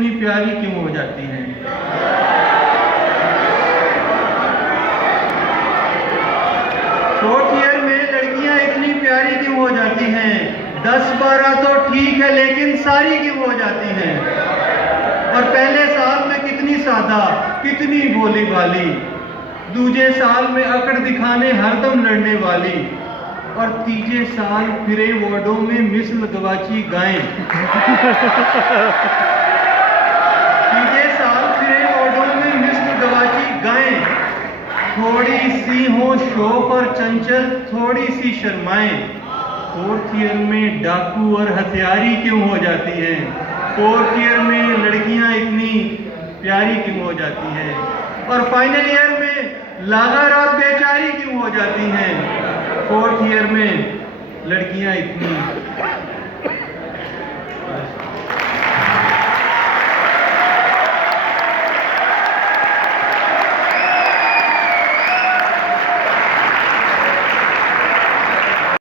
इतनी प्यारी क्यों हो जाती हैं? फोर्थ ईयर में लड़कियां इतनी प्यारी क्यों हो जाती हैं? 10-12 तो ठीक है, लेकिन सारी क्यों हो जाती हैं? और पहले साल में कितनी सादा, कितनी भोली भाली, दूजे साल में अकड़ दिखाने हरदम लड़ने वाली, और तीजे साल फिरे वार्डों में मिसल गवाची गाएं। तीजे साल फिरे वार्डों में मिसल गवाची गाएं। थोड़ी सी हो शौक और चंचल, थोड़ी सी शर्माएं। फोर्थ ईयर में डाकू और हथियारी क्यों हो जाती हैं? फोर्थ ईयर में लड़कियां इतनी प्यारी क्यों हो जाती हैं? और फाइनल ईयर में लागा रात बेचारी क्यों हो जाती हैं? फोर्थ ईयर में लड़कियां इतनी